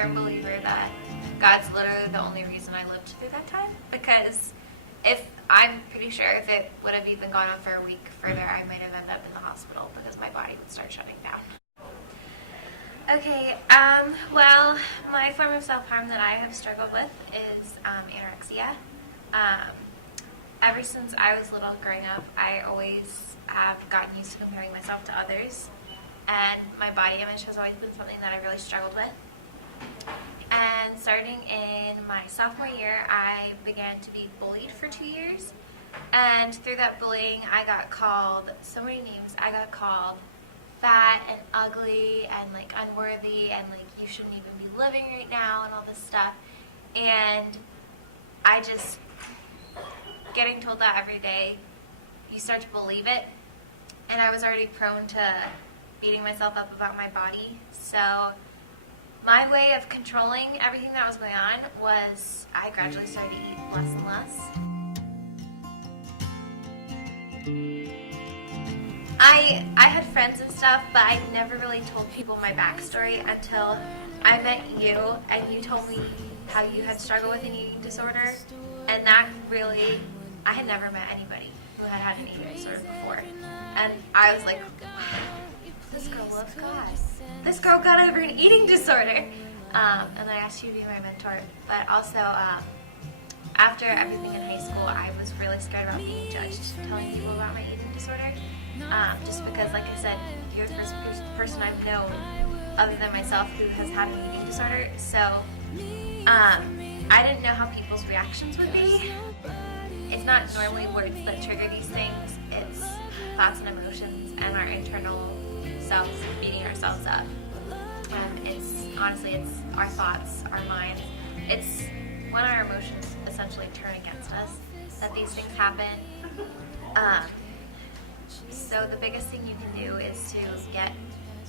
firm believer that God's literally the only reason I lived through that time, because I'm pretty sure if it would have even gone on for a week further, I might have ended up in the hospital because my body would start shutting down. Okay, well, my form of self-harm that I have struggled with is anorexia. Ever since I was little growing up, I always have gotten used to comparing myself to others, and my body image has always been something that I really struggled with. And starting in my sophomore year, I began to be bullied for 2 years, and through that bullying, I got called so many names. I got called fat and ugly and like unworthy and like you shouldn't even be living right now and all this stuff. And I just, getting told that every day, you start to believe it. And I was already prone to beating myself up about my body. So my way of controlling everything that was going on was I gradually started to eat less and less. I had friends and stuff, but I never really told people my backstory until I met you, and you told me how you had struggled with an eating disorder, and that really, I had never met anybody who had had an eating disorder before, and I was like, wow, this girl loves God. This girl got over an eating disorder, and I asked you to be my mentor, but also, after everything in high school, I was really scared about being judged, telling people about my eating disorder. Just because, like I said, you're the first person I've known other than myself who has had an eating disorder. So I didn't know how people's reactions would be. It's not normally words that trigger these things. It's thoughts and emotions and our internal selves beating ourselves up. It's our thoughts, our minds. It's when our emotions essentially turn against us that these things happen. So the biggest thing you can do is to get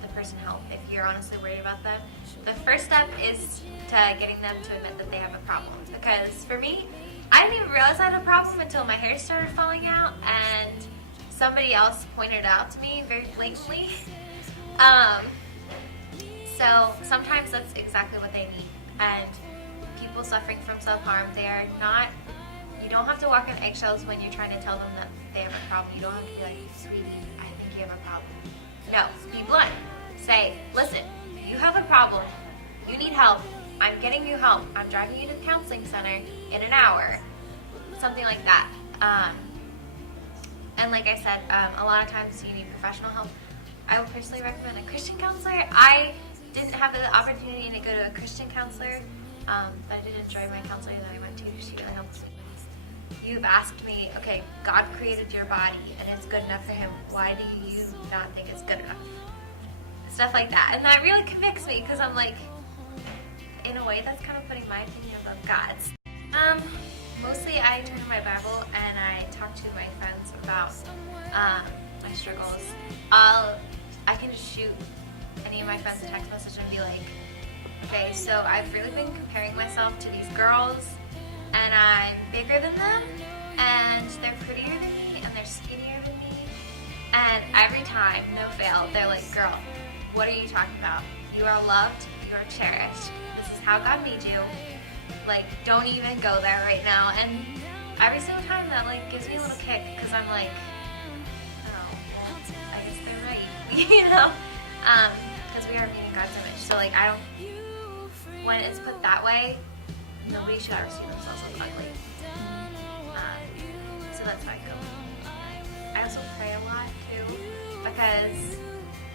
the person help if you're honestly worried about them. The first step is to getting them to admit that they have a problem. Because for me, I didn't even realize I had a problem until my hair started falling out and somebody else pointed it out to me very blatantly. So sometimes that's exactly what they need. And people suffering from self-harm, you don't have to walk on eggshells when you're trying to tell them that they have a problem. You don't have to be like, sweetie, I think you have a problem. No, be blunt. Say, listen, you have a problem. You need help. I'm getting you help. I'm driving you to the counseling center in an hour. Something like that. And like I said, a lot of times you need professional help. I would personally recommend a Christian counselor. I didn't have the opportunity to go to a Christian counselor, but I did enjoy my counselor that I went to. She really helped me. You've asked me, okay, God created your body and it's good enough for him. Why do you not think it's good enough? Stuff like that. And that really convicts me because I'm like, in a way, that's kind of putting my opinion above God's. Mostly I turn to my Bible and I talk to my friends about my struggles. I can just shoot any of my friends a text message and be like, okay, so I've really been comparing myself to these girls, and I'm bigger than them, and they're prettier than me, and they're skinnier than me, and every time, no fail, they're like, girl, what are you talking about? You are loved, you are cherished, this is how God made you, like, don't even go there right now. And every single time that, like, gives me a little kick, because I'm like, oh, well, I guess they're right, you know, because we are made in God's image, so, like, when it's put that way, nobody should ever see themselves as ugly. So that's how I go. I also pray a lot too, because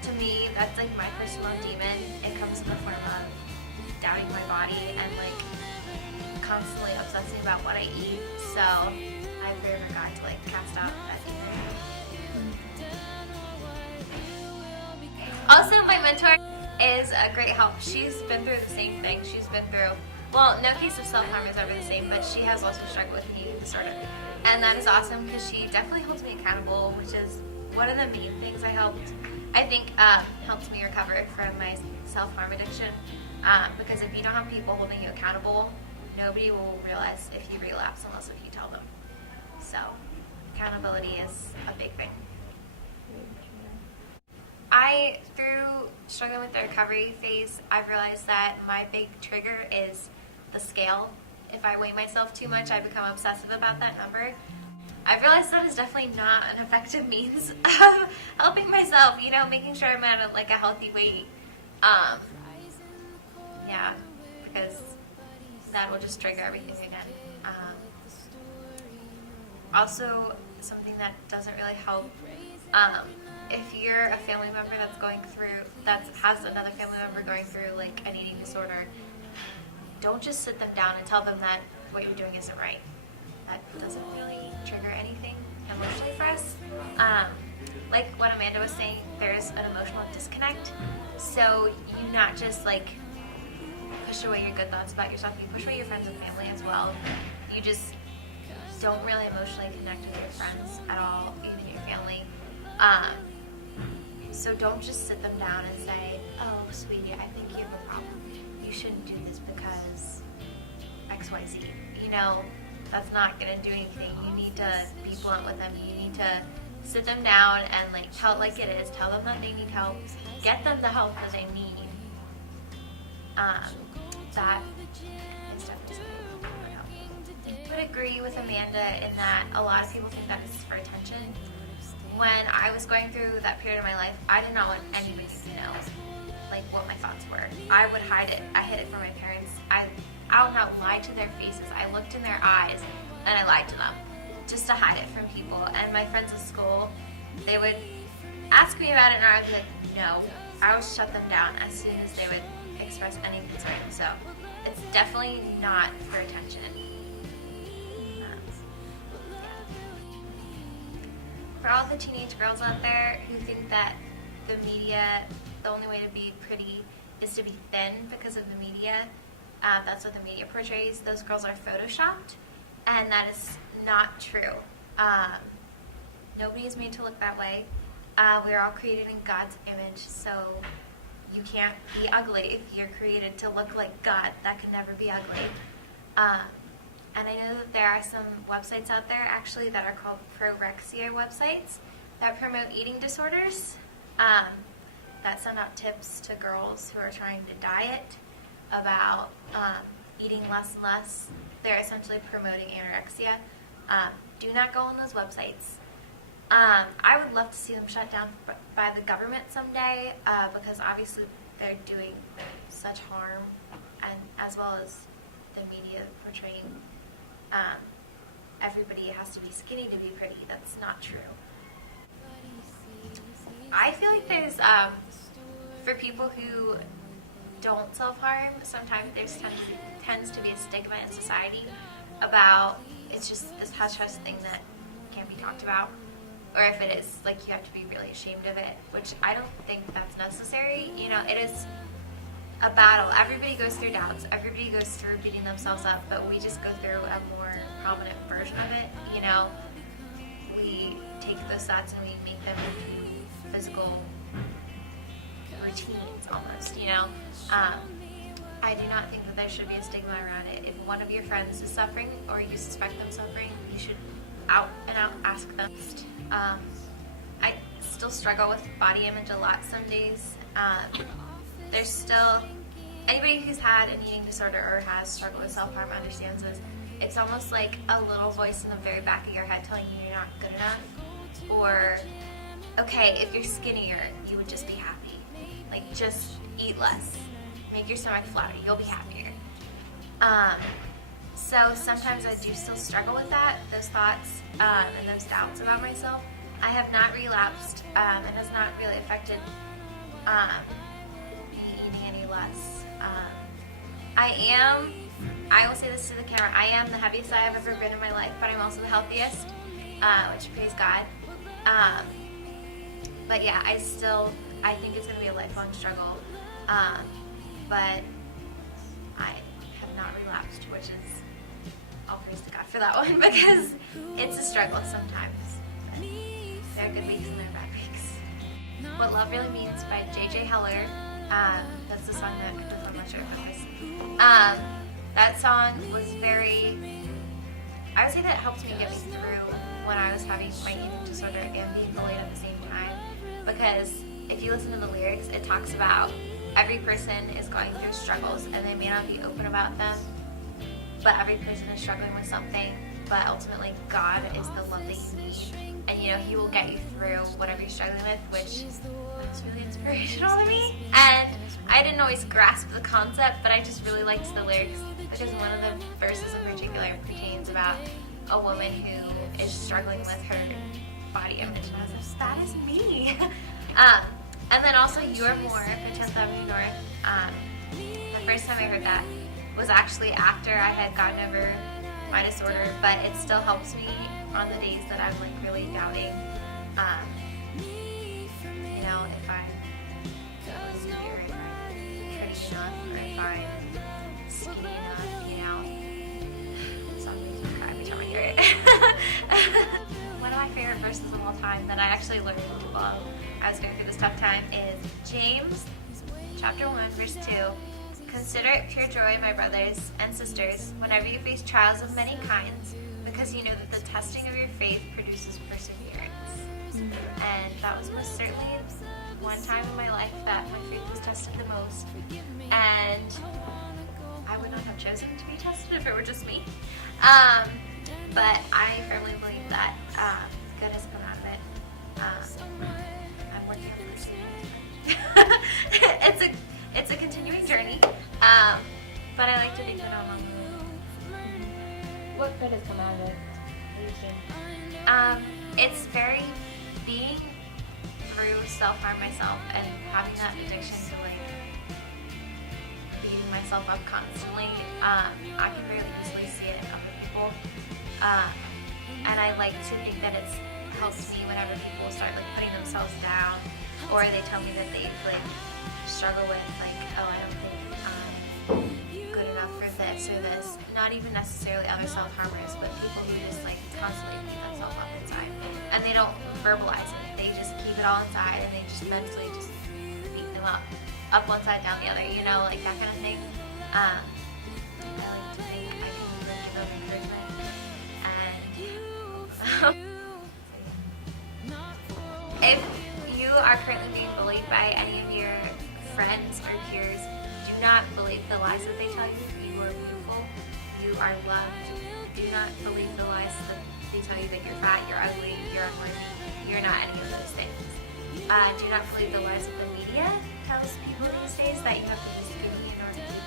to me, that's like my personal demon. It comes in the form of doubting my body and like constantly obsessing about what I eat. So I pray for God to like cast out that demon. Also, my mentor is a great help. She's been through the same thing. She's been through, well, no case of self-harm is ever the same, but she has also struggled with an eating disorder. And that is awesome because she definitely holds me accountable, which is one of the main things I think helped me recover from my self-harm addiction. Because if you don't have people holding you accountable, nobody will realize if you relapse unless if you tell them. So accountability is a big thing. I through struggling with the recovery phase, I've realized that my big trigger is the scale. If I weigh myself too much, I become obsessive about that number. I've realized that is definitely not an effective means of helping myself, making sure I'm at a healthy weight. Yeah, because that will just trigger everything again. Also, something that doesn't really help, if you're a family member that has another family member going through an eating disorder, don't just sit them down and tell them that what you're doing isn't right. That doesn't really trigger anything emotionally for us. Like what Amanda was saying, there's an emotional disconnect. So you not just push away your good thoughts about yourself, you push away your friends and family as well. You just don't really emotionally connect with your friends at all, even your family. So don't just sit them down and say, oh, sweetie, I think you have a problem. You shouldn't do this because XYZ. That's not going to do anything. You need to be blunt with them. You need to sit them down and tell it like it is. Tell them that they need help. Get them the help that they need. That is definitely something I would agree with Amanda in that a lot of people think that this is for attention. When I was going through that period of my life, I did not want anybody to know what my thoughts were. I would hide it. I hid it from my parents. I would not lie to their faces. I looked in their eyes and I lied to them just to hide it from people. And my friends at school, they would ask me about it and I would be like, no. I would shut them down as soon as they would express any concern. So it's definitely not for attention. For all the teenage girls out there who think that the media, the only way to be pretty is to be thin because of the media, that's what the media portrays. Those girls are photoshopped, and that is not true. Nobody is made to look that way. We are all created in God's image, so you can't be ugly if you're created to look like God. That can never be ugly. And I know that there are some websites out there actually that are called Anorexia websites that promote eating disorders, that send out tips to girls who are trying to diet about eating less and less. They're essentially promoting anorexia. Do not go on those websites. I would love to see them shut down by the government someday, because obviously they're doing such harm, and as well as the media portraying everybody has to be skinny to be pretty. That's not true. I feel like there's, for people who don't self-harm, sometimes there's tends to be a stigma in society about it's just this hush-hush thing that can't be talked about. Or if it is, you have to be really ashamed of it, which I don't think that's necessary. It is a battle. Everybody goes through doubts. Everybody goes through beating themselves up, but we just go through a more prominent version of it. We take those thoughts and we make them physical routines almost, I do not think that there should be a stigma around it. If one of your friends is suffering or you suspect them suffering, you should out and out ask them. I still struggle with body image a lot some days. There's still, anybody who's had an eating disorder or has struggled with self-harm understands this. It's almost like a little voice in the very back of your head telling you you're not good enough. Or, okay, if you're skinnier, you would just be happy. Just eat less. Make your stomach flatter. You'll be happier. So sometimes I do still struggle with those thoughts, and those doubts about myself. I have not relapsed, and has not really affected me eating any less. I will say this to the camera, I am the heaviest I have ever been in my life, but I'm also the healthiest, which praise God. But yeah, I think it's going to be a lifelong struggle, but I have not relapsed, which is all praise to God for that one, because it's a struggle sometimes. There are good weeks and there are bad weeks. What Love Really Means by J.J. Heller. That's the song that I'm not sure if it is. That song was I would say that helped me get me through when I was having my eating disorder and being bullied at the same time, because if you listen to the lyrics, it talks about every person is going through struggles and they may not be open about them, but every person is struggling with something, but ultimately God is the love that you need, and you know, He will get you through whatever you're struggling with, which is really inspirational to me. And I didn't always grasp the concept, but I just really liked the lyrics because one of the verses in particular pertains about a woman who is struggling with her body image, and I was like, that is me. And then also You're More for 10th Avenue North. The first time I heard that was actually after I had gotten over my disorder, but it still helps me on the days that I'm like really doubting, you know, if I'm good or if I'm pretty enough or if I'm skinny enough, you know. Some makes me cry every time I hear it. One of my favorite verses of all time that I actually learned while I was going through this tough time is James chapter 1 verse 2. Consider it pure joy, my brothers and sisters, whenever you face trials of many kinds, because you know that the testing of your faith produces perseverance. And that was most certainly one time in my life that my faith was tested the most. And I would not have chosen to be tested if it were just me. But I firmly believe that good has come out of it. I'm working on perseverance. It's a continuing journey, but I like to think that I'm on the way. What good has come out of it? It's very being through self-harm myself and having that addiction to like beating myself up constantly. I can very easily see it in other people, and I like to think that it's helped me whenever people start like putting themselves down, or they tell me that they've like struggle with like, oh, I don't think I'm good enough for this or this. Not even necessarily other self-harmers, but people who just like constantly beat themselves up inside, and they don't verbalize it. They just keep it all inside, and they just mentally just beat them up one side, down the other. You know, like that kind of thing. I like to think I can really give them encouragement. And if you are currently being bullied by any of your friends or peers, do not believe the lies that they tell you. You are beautiful. You are loved. Do not believe the lies that they tell you that you're fat, you're ugly, you're unworthy. You're not any of those things. Do not believe the lies that the media tells people these days, that you have to be skinny in order to be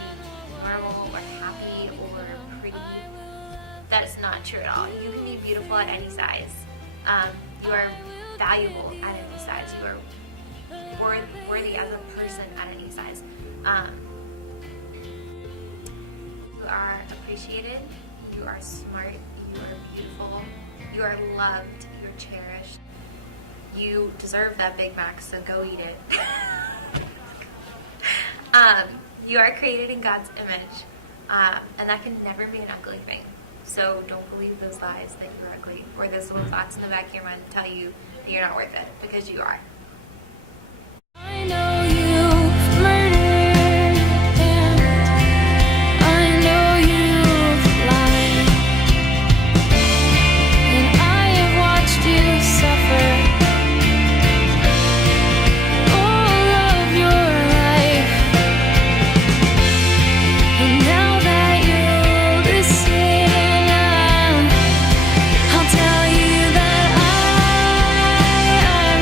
normal or happy or pretty. That is not true at all. You can be beautiful at any size. You are valuable at any size. You are worthy as a person at any size. You are appreciated. You are smart. You are beautiful. You are loved. You're cherished. You deserve that Big Mac, so go eat it. You are created in God's image, and that can never be an ugly thing. So don't believe those lies that you're ugly, or those little thoughts in the back of your mind that tell you that you're not worth it, because you are. I know you've murdered, and I know you've lied, and I have watched you suffer all of your life, and now that you'll listen, I'll tell you that I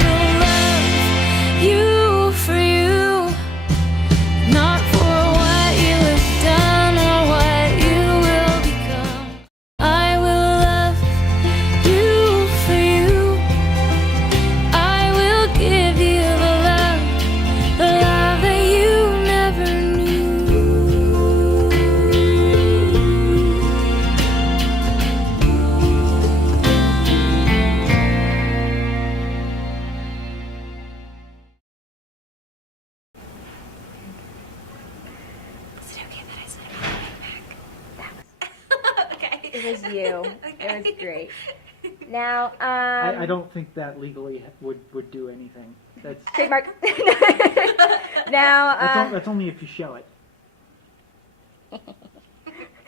will love you for you, not for what you have done or what you will become. I will love you for you. I will give you the love that you never knew. Is it okay that I said I'm back? Okay. It was you. Okay. It was great. Now, I don't think that legally would do anything. That's trademark. Now, that's only if you show it.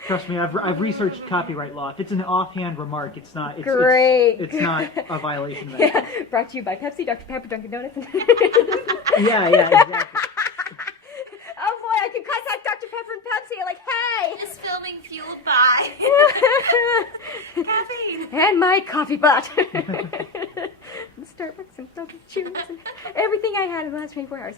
Trust me, I've researched copyright law. If it's an offhand remark, it's not. It's, great. It's not a violation of Yeah. anything. Brought to you by Pepsi, Dr. Pepper, Dunkin' Donuts. Yeah, exactly. Oh boy, I can contact Dr. Pepper and Pepsi. Like, hey! This filming fueled by caffeine. And my coffee pot. Starbucks and Dunkin' Chews and everything I had in the last 24 hours.